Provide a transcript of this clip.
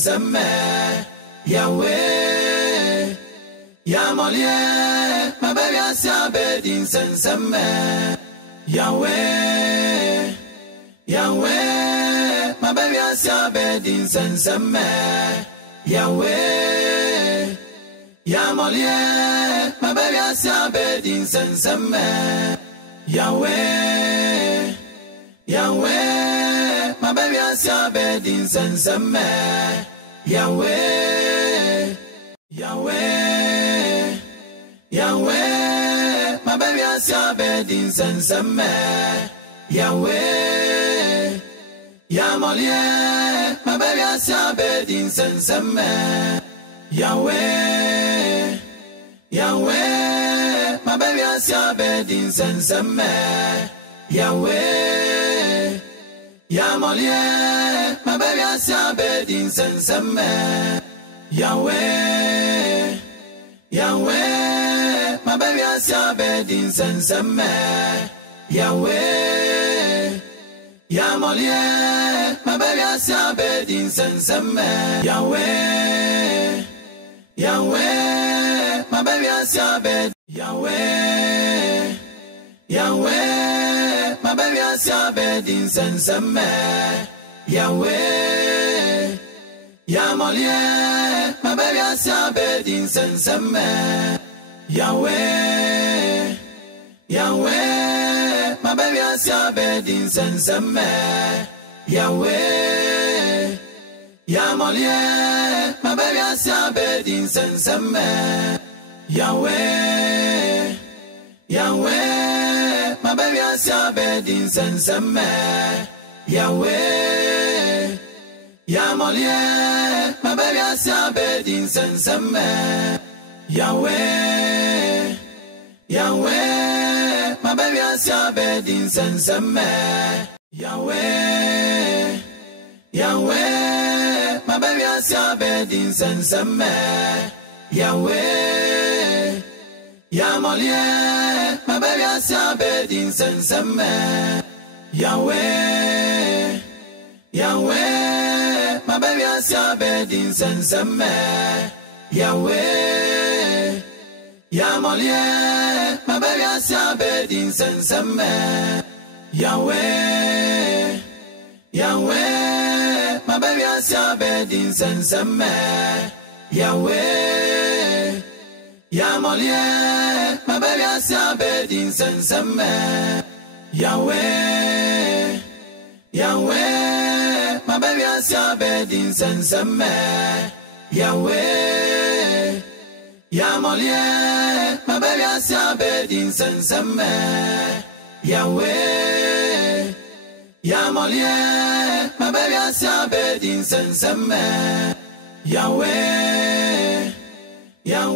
senseme Yahweh Yamolie Mabebia Sabedin senseme Yahweh Yahweh Mabebia Sabedin senseme Yahweh Yamolie Mabebia Sabedin senseme Yahweh Yahweh Mabebia Sabedin senseme Yahweh Yahweh Yahweh Mabebia Sabedin senseme Yahweh Yamolie Mabebia Sabedin senseme Yahweh Yahweh Mabebia Sabedin senseme Yahweh Yamolie Mabebia Sabedin senseme Yahweh Yahweh Mabebia Sabedin senseme Yahweh Yamolie Mabebia Sabedin senseme Yahweh Yahweh Mabebia Sabedin Yahweh Yahweh Mabebia Sabedin senseme Yahweh Yamolie Mabebia Sabedin senseme Yahweh Yahweh Mabebia Sabedin senseme Yahweh Yamolie Mabebia Sabedin senseme Yahweh Yahweh Mabebia Sabedin senseme Yahweh Yamolie Mabebia Sabedin senseme Yahweh Yahweh Mabebia Sabedin senseme Yahweh Yahweh Mabebia Sabedin senseme Yahweh Yamolie Mabebia Sabedin senseme Yahweh Yahweh Mabebia Sabedin senseme Yahweh Yamolie Mabebia Sabedin senseme Yahweh Yahweh Mabebia Sabedin senseme Yahweh Yamolie Mabebia Sabedin senseme Yahweh Yahweh Mabebia Sabedin senseme Yahweh Yamolie Mabebia Sabedin senseme Yahweh Yamolie Mabebia Sabedin senseme Yahweh Yahweh